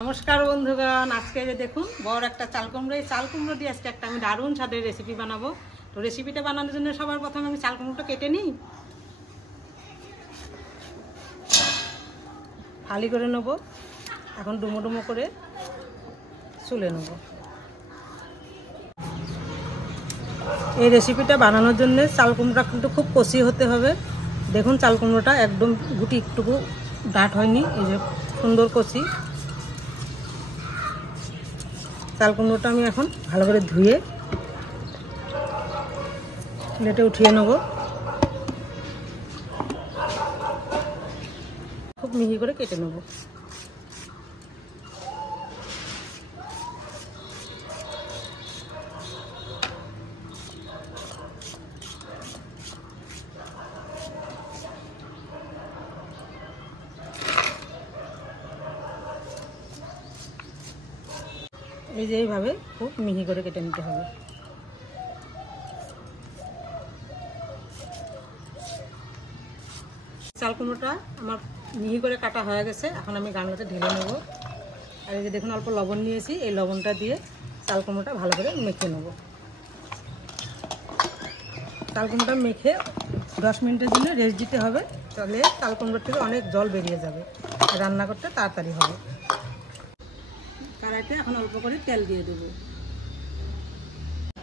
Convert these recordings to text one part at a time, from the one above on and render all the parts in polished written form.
नमस्कार बंधुगण आज के देखुन बड़ एक चाल कुमड़ो चाल कुमड़ो दिए आज के दारुण स्वादेर रेसिपि बनाबो। तो रेसिपिटा बानानोर जोन्नो सबार प्रथमे आमि चाल कुमड़ोटा केटे निई, फाली करे नेब, एखन डुमो डुमो करे छुले नेब। এই রেসিপিটা বানানোর জন্য চাল কুমড়োটা কিন্তু খুব কষি হতে হবে। দেখুন চাল কুমড়োটা একদম গুটি একটুকু ডাঁট হয়নি, এই যে সুন্দর কষি। চাল কুমড়োটা আমি এখন ভালো করে ধুয়ে প্লেটে উঠিয়ে নেব। খুব মিহি করে কেটে নেব। এই যে এইভাবে খুব মিহি করে কেটে নিতে হবে। চাল কুমড়োটা আমার মিহি করে কাটা হয়ে গেছে, এখন আমি গামলাতে ঢেলে নেব। আর এই যে দেখুন অল্প লবণ নিয়েছি, এই লবণটা দিয়ে চাল কুমড়োটা ভালো করে মেখে নেব। চাল কুমড়োটা মেখে 10 মিনিটের জন্য রেস্ট দিতে হবে, তাহলে চাল কুমড়োর থেকে অনেক জল বেরিয়ে যাবে, রান্না করতে তাড়াতাড়ি হবে। কড়াইতে এখন অল্প করে তেল দিয়ে দেবো।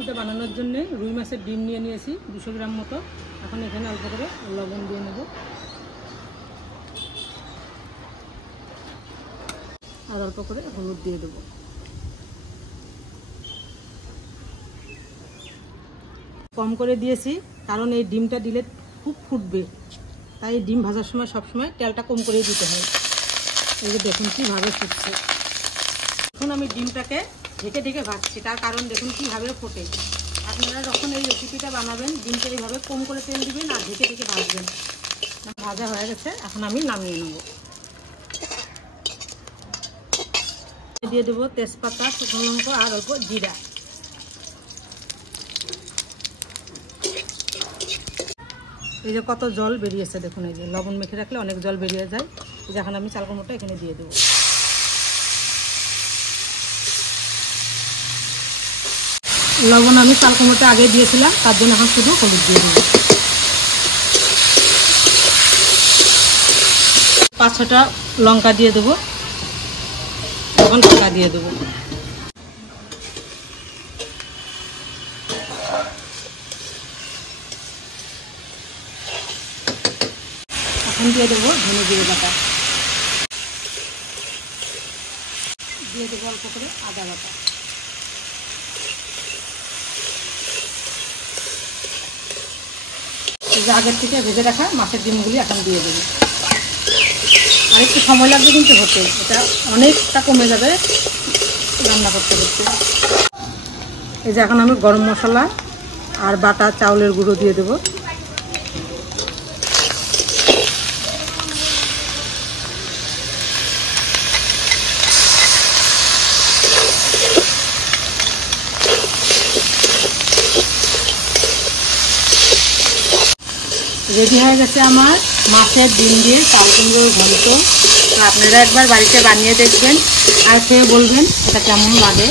এটা বানানোর জন্য রুই মাছের ডিম নিয়ে নিয়েছি 200 গ্রাম মতো। এখন এখানে অল্প করে লবণ দিয়ে নেব আর অল্প করে হলুদ দিয়ে দেবো। কম করে দিয়েছি কারণ এই ডিমটা দিলে খুব ফুটবে, তাই ডিম ভাজার সময় সবসময় তেলটা কম করে দিতে হয়। এই যে দেখুন কীভাবে ফুটছে। এখন আমি ডিমটাকে ঢেকে ঢেকে ভাজছি, তার কারণ দেখুন কীভাবে ফোটে। আপনারা যখন এই রেসিপিটা বানাবেন ডিমটা এইভাবে কম করে তেল দিবেন আর ঢেকে ঢেকে ভাজবেন। ভাজা হয়ে গেছে, এখন আমি নামিয়ে নেব। দিয়ে দেবো তেজপাতা, শুকনো লঙ্কা আর অল্প জিরা। এই যে কত জল বেরিয়েছে দেখুন, এই যে লবণ মেখে রাখলে অনেক জল বেরিয়ে যায়। এখন আমি চাল কুমড়োটা এখানে দিয়ে দেবো। লবণ আমি চাল কুমড়োটা আগে দিয়েছিলাম, তার জন্য এখন শুধু হলুদ দিয়ে দেবো। 5-6টা লঙ্কা দিয়ে দেবো, এখন ঢাকা দিয়ে দেবো। এখন দিয়ে দেবো ধনে জিরে বাটা, দিয়ে দেবো অল্প করে আদা বাটা। আগের থেকে ভেজে রাখা মাছের ডিমগুলি এখন দিয়ে দেবো। আর একটু সময় লাগবে কিন্তু হতে, এটা অনেকটা কমে যাবে রান্না করতে করতে। এই যে এখন আমি গরম মশলা আর বাটা চাউলের গুঁড়ো দিয়ে দেবো। রেডি হয়ে গেছে আমার মাছের ডিম দিয়ে চাল কুমড়োর ঘন্ট। আপনারা একবার বাড়িতে বানিয়ে দেখবেন আর খেয়ে বলবেন এটা কেমন লাগে।